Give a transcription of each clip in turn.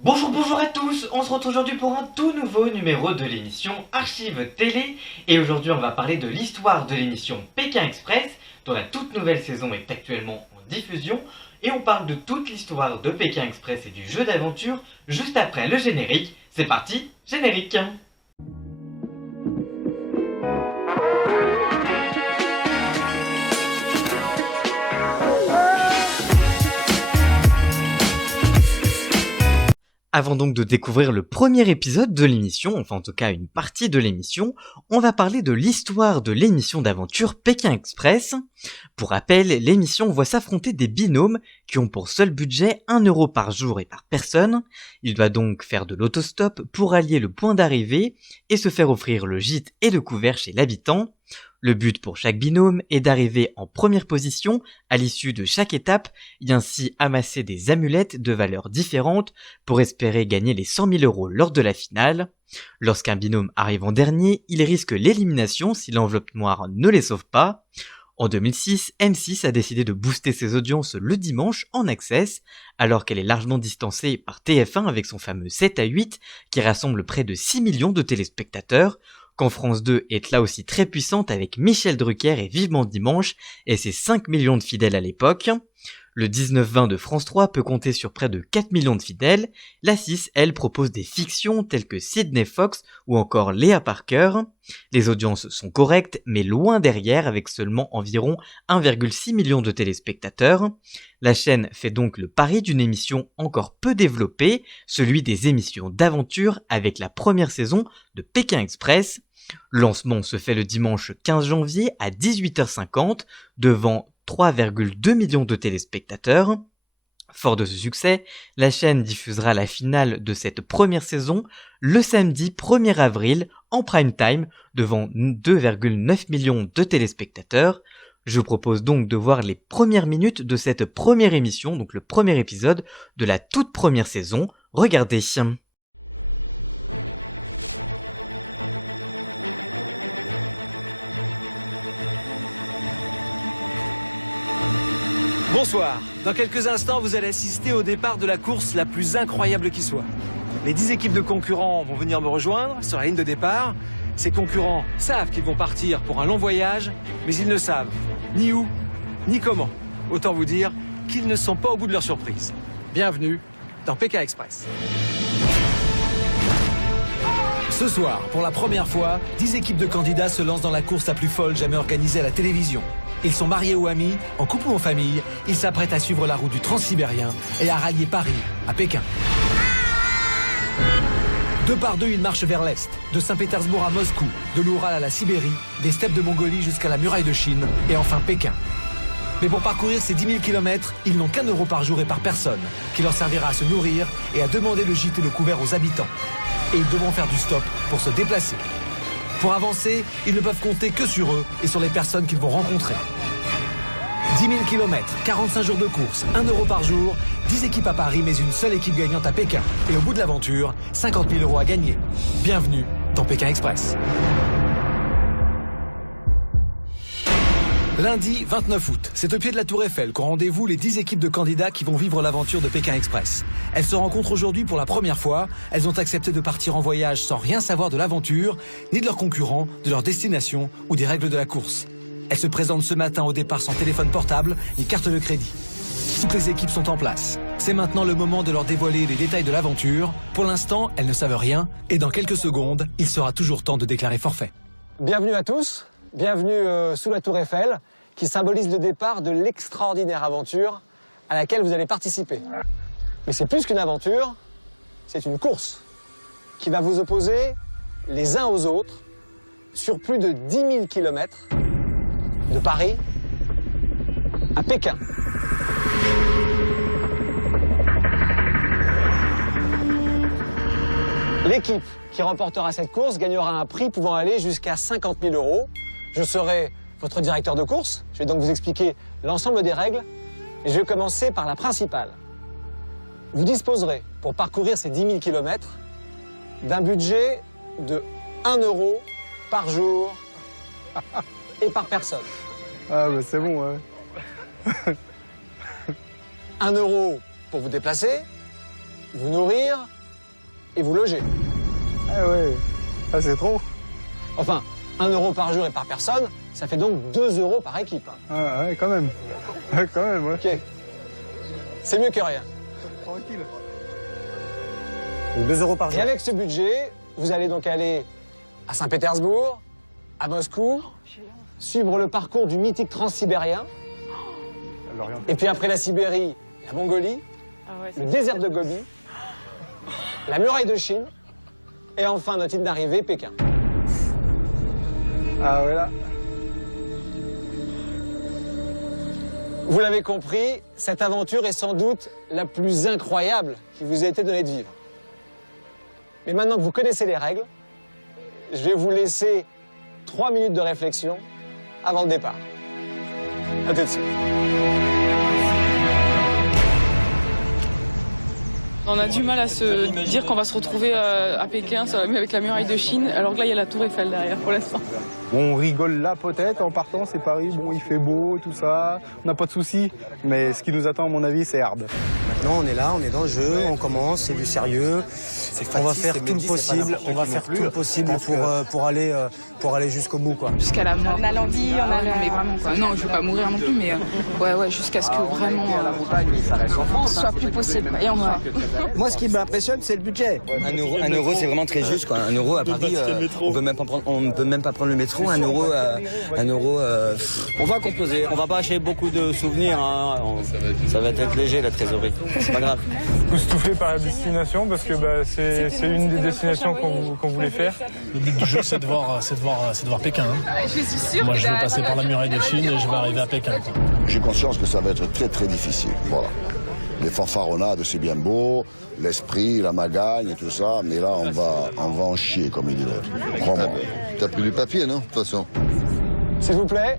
Bonjour à tous, on se retrouve aujourd'hui pour un tout nouveau numéro de l'émission Archives Télé et aujourd'hui on va parler de l'histoire de l'émission Pékin Express dont la toute nouvelle saison est actuellement en diffusion et on parle de toute l'histoire de Pékin Express et du jeu d'aventure juste après le générique. C'est parti, générique! Avant donc de découvrir le premier épisode de l'émission, enfin en tout cas une partie de l'émission, on va parler de l'histoire de l'émission d'aventure Pékin Express. Pour rappel, l'émission voit s'affronter des binômes qui ont pour seul budget 1 euro par jour et par personne. Il doit donc faire de l'autostop pour allier le point d'arrivée et se faire offrir le gîte et le couvert chez l'habitant. Le but pour chaque binôme est d'arriver en première position à l'issue de chaque étape et ainsi amasser des amulettes de valeurs différentes pour espérer gagner les 100 000 euros lors de la finale. Lorsqu'un binôme arrive en dernier, il risque l'élimination si l'enveloppe noire ne les sauve pas. En 2006, M6 a décidé de booster ses audiences le dimanche en access, alors qu'elle est largement distancée par TF1 avec son fameux 7 à 8 qui rassemble près de 6 millions de téléspectateurs, quand France 2 est là aussi très puissante avec Michel Drucker et Vivement Dimanche et ses 5 millions de fidèles à l'époque. Le 19-20 de France 3 peut compter sur près de 4 millions de fidèles. La 6, elle, propose des fictions telles que Sydney Fox ou encore Léa Parker. Les audiences sont correctes, mais loin derrière avec seulement environ 1,6 million de téléspectateurs. La chaîne fait donc le pari d'une émission encore peu développée, celui des émissions d'aventure avec la première saison de Pékin Express. Le lancement se fait le dimanche 15 janvier à 18h50 devant 3,2 millions de téléspectateurs. Fort de ce succès, la chaîne diffusera la finale de cette première saison le samedi 1er avril en prime time devant 2,9 millions de téléspectateurs. Je vous propose donc de voir les premières minutes de cette première émission, donc le premier épisode de la toute première saison. Regardez. Bonsoir, dans quelques instants vous allez assister au départ de la course la plus incroyable qui soit. Les 10 équipes de concurrents vont venir me rejoindre sur la ligne de départ. Ces concurrents savent qu'ils vont partir pour un long voyage, mais ils ne savent ni où, ni comment. Autant vous dire qu'ils ne sont pas au bout de leur surprise. Bienvenue dans Pékin Express. Ce soir, pour la première fois, 10 équipes de candidats se lancent dans la course la plus folle jamais organisée à la télévision. Ils sont mariés ou amis, en couple ou en famille, ils s'apprêtent à suivre la route du Transsibérien et à rallier Paris à Pékin. Deux par deux, ils marchent vers l'Est, de Saint-Pétersbourg à Moscou, de l'Oural à la Sibérie, des steppes de Mongolie jusqu'à la muraille de Chine et enfin Pékin. Mais pour parcourir ces 10 000 km, ils n'ont qu'1 euro par jour et par personne, qui leur servira à se nourrir et à demander le gîte et le couvert aux habitants. Et ils devront faire du stop pour se déplacer. Pour avancer, ils ne peuvent compter que sur eux et sur les personnes qu'ils vont rencontrer. 10 000 km, 45 jours de course, 1 euro par jour, 10 équipes à Paris mais une seule équipe gagnante à Pékin. Et au bout de l'aventure, 50 000 euros à gagner. Bienvenue dans Pékin Express. Lundi 29 août, c'est au pied de la Tour Eiffel qu'ont rendez-vous les 10 équipes de candidats qui vont vivre l'aventure de Pékin Express. Elles se rencontrent aujourd'hui pour la première fois. Elles ont accepté de partir en voyage sans rien savoir de l'aventure, ni de leurs concurrents, de leur destination ou des règles de la course. Elles se présentent ce matin au départ sans téléphone portable ni carte de crédit. Toutes les équipes sont en place. C'est maintenant le moment de leur dévoiler les détails de l'aventure. Pour l'instant, elles ne savent rien et dans quelques secondes, il sera toujours temps de déclarer forfait. Bienvenue à tous. Bienvenue sous la Tour Eiffel, qui symbolise le départ de l'extraordinaire aventure à laquelle vous allez participer. Mais c'est plus qu'une aventure, c'est une course qui va vous opposer les uns aux autres sur plus de 10 000 km de Paris à Pékin. L'équipe qui remportera cette course gagnera un prix pouvant aller jusqu'à 50 000 euros. Je serai votre directeur de course. Je vais donc vous expliquer l'ensemble des règles. Et je vais commencer par la principale. Vous disposerez, pour parcourir ces 10 000 km, d'un budget de 1 euro par jour et par personne. Ah bah c'est bon, ouais. 1 euro pour vous déplacer, vous nourrir et vous loger. Ah ouais, ah, c'est trop. Enfin, 1 euro par jour et par personne, ça fait donc 2 euros par équipe. Ah ouais, quand même. Ouais, quand même, ouais. Ok. C'est mieux que rien. Tranquille. 2 euros par Et jour. avec ce budget, vous allez donc aller à Saint-Pétersbourg, à Moscou, suivre le parcours du mythique transsibérien, L'Orient. et puis après la Sibérie, la Mongolie, le désert de Gobi, la muraille de Chine, et enfin notre île d'arrivée, Pékin. Ah ouais, là. Vous l'avez compris, cette aventure est sans doute la plus incroyable qui vous ait été donnée de vivre. Mais maintenant que vous connaissez les règles, je vais vous laisser 3 minutes de réflexion avant le départ. À tout de suite. On a du mal à se dire qu'on va se retrouver à Pékin avec la muraille de Chine, alors que là, il y a la tour Eiffel derrière pour l'instant. Bon, on rigole là peut-être en partant, c'est Paris, bon, il fait beau, tout ça, on n'a pas de soucis. Mais ce qui nous attend, à mon avis, c'est hard. Maintenant, on est là, on est dans le jeu, on commence, c'est du sérieux. On va faire tout le possible, pour aller jusqu'au bout, quoi. Jusqu'à la mort. On a l'envie, mais vraiment quoi. Non, je veux pas mourir non plus, mais ouais, jusqu'à ce que vraiment ce soit plus possible. Et on va. Moi, ce qui m'impressionne, c'est le budget. 1 euro, c'est vraiment très juste, quoi. 1 euro à Paris, on ne peut même pas prendre le métro. 1 euro, On va composer, on va pas acheter beaucoup de souvenirs, hein. Ça va être léger la trésorerie, c'est pas grave. Soufflé par la destination parce que c'est une des destinations qu'on voulait faire. Le but du jeu, c'est de voir Pékin. Hein. Je suis sûre. Moi, je vais passer par la muraille de Chine et je vais arriver à Pékin. Quoi. J'ai conscience que ça va être très très difficile. Voilà. Les fanfaronnades, c'est bien beau, l'esprit, la magagne et tout ça, mais là, on va en chier, comme il dit l'autre. Crois-moi. T'as pris du papier, non, de toute façon? S'il vous plaît,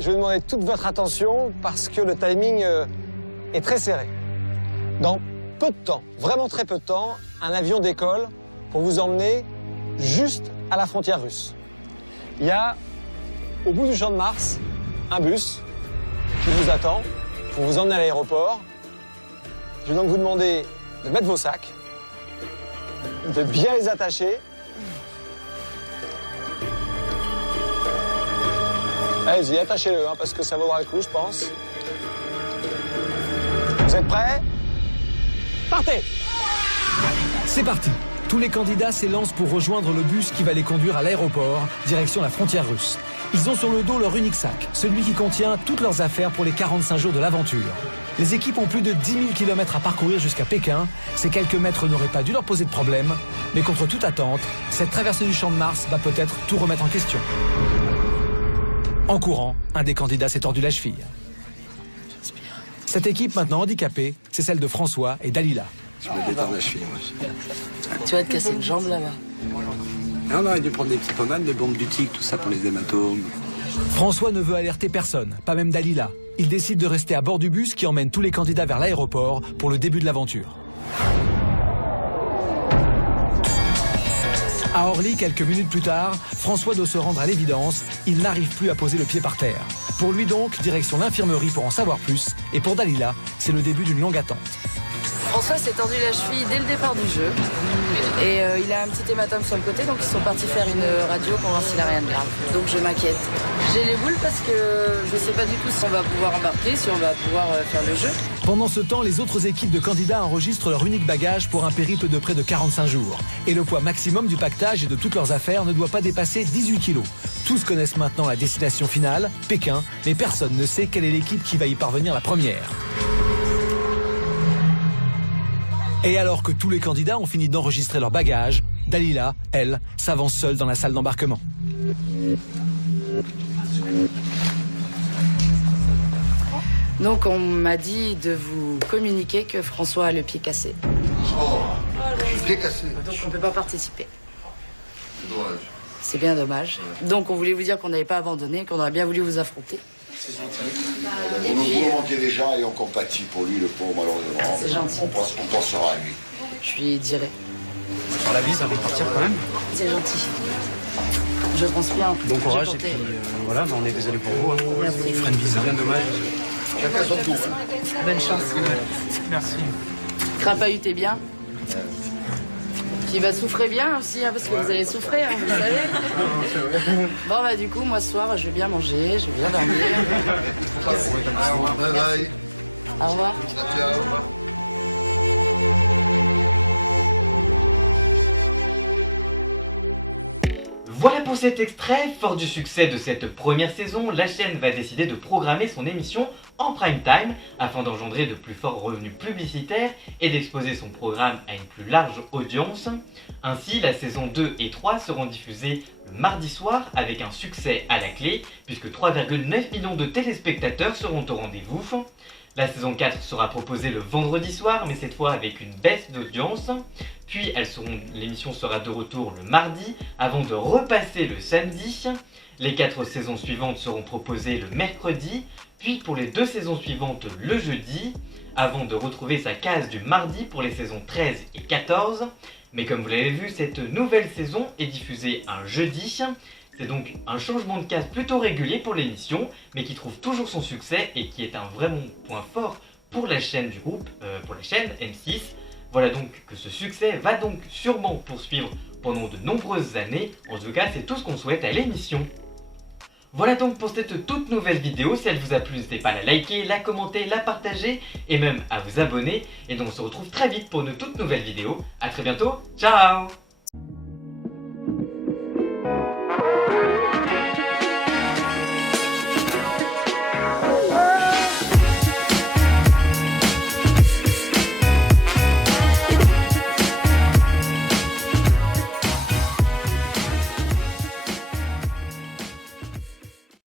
je vais demander toute votre attention parce que le timing est très serré. Dans peu de temps, vraiment très peu de temps, un avion décolle pour vous emmener juste à la frontière russe. Il y a, au bout du champ de Mars, un bus qui vous attend pour vous emmener à l'aéroport. Je vais donc vous demander de mettre vos sacs, de bien les attacher. Allez-y, attachez-le, hein, parce que ça vaudra le coup, je pense. Vous êtes prêts? Partez! C'est parti. Tous les candidats s'élancent pour rejoindre le bus qui va les conduire à l'aéroport, direction la frontière russe. Ils ont sur le dos leur unique sac, celui qui contient toutes leurs affaires pour les 45 jours de l'aventure. Les équipes ont plus de 10 000 km à parcourir jusqu'à Pékin. Ces quelques mètres n'auraient pas dû leur poser de problème. Mais contre toute attente, cette traversée du champ de Mars va peut-être tout remettre en question. En courant, un des candidats s'est tordu la cheville. Cette équipe maintenant handicapée, c'est celle de François et Dalila. Je me détends la cheville, moi. Tu vas te casser une jambe là-bas. On aurait dû prendre des petites pommades, des bombes du tic, tout ça pour les hématomes. François ne veut alerter personne, pas même Dalila. Il décide de rester à bord du bus qui emmène tous les candidats vers l'aéroport pour le début de l'aventure. À Orly, quelques minutes plus tard, François doit se rendre à l'évidence. Il n'arrive plus à poser le pied par terre. Pour lui donc, direction l'infirmerie pour en savoir plus. Et pour Dalila, c'est le début d'une longue attente. François s'est tordu la cheville dès le départ du jeu. Et il a un petit hématome sur le côté, donc ils sont partis faire une radio pour voir s'il a rien de grave. Donc je m'inquiète. J'ai les boules parce que je sais pas du tout si on va pouvoir embarquer, si on va pouvoir faire le jeu. Pendant ce temps, les autres équipes de candidats enregistrent leur unique bagage pour un périple de près de 45 jours. Et le poids maximum du pactage et de toutes leurs affaires ne doit pas dépasser 18 kilos. Tous connaissent maintenant la destination finale, Pékin, mais personne ne sait quelle est l'équipe qui va y parvenir la première. Et alors que tous les candidats ont fini d'enregistrer leur bagage, Dalila, elle, s'avance seule dans la salle d'embarquement. Donc on m'a dit de vous communiquer que François a le pied cassé. Oh, le pied cassé. Donc on ne peut pas participer. C'est dommage. C'est bien dommage. Donc on voulait vous dire qu'on n'avait pas abandonné, qu'on aurait bien voulu vous affronter. Vous nous manquez déjà et on compatit pour lui, le pauvre, malheureusement. C'est gentil. On pensera à lui. Je lui dirai. Sur la bise avant de partir quand même. C'est gentil. Je pense bien. Bon courage et puis voilà, on est désolé pour vous. Hein. Merci. Il ferait une bise, c'est bien dommage. Chacun son tour. Bonne chance. Merci. Crapahut, t'es bien? Puis bah souffrez bien aussi, hein, parce que vous allez souffrir, hein, vous savez. Bon bah du coup, moi ce soir, je vais bien manger, je vais bien dormir. Bye bye. Au revoir. Ciao. Voilà pour cet extrait. Fort du succès de cette première saison, la chaîne va décider de programmer son émission en prime time afin d'engendrer de plus forts revenus publicitaires et d'exposer son programme à une plus large audience. Ainsi, la saison 2 et 3 seront diffusées le mardi soir avec un succès à la clé puisque 3,9 millions de téléspectateurs seront au rendez-vous. La saison 4 sera proposée le vendredi soir, mais cette fois avec une baisse d'audience. Puis l'émission sera de retour le mardi, avant de repasser le samedi. Les 4 saisons suivantes seront proposées le mercredi, puis pour les 2 saisons suivantes le jeudi, avant de retrouver sa case du mardi pour les saisons 13 et 14. Mais comme vous l'avez vu, cette nouvelle saison est diffusée un jeudi. C'est donc un changement de case plutôt régulier pour l'émission, mais qui trouve toujours son succès et qui est un vrai point fort pour la chaîne du groupe, pour la chaîne M6. Voilà donc que ce succès va donc sûrement poursuivre pendant de nombreuses années. En tout cas, c'est tout ce qu'on souhaite à l'émission. Voilà donc pour cette toute nouvelle vidéo. Si elle vous a plu, n'hésitez pas à la liker, la commenter, la partager et même à vous abonner. Et donc on se retrouve très vite pour une toute nouvelle vidéo. A très bientôt, ciao!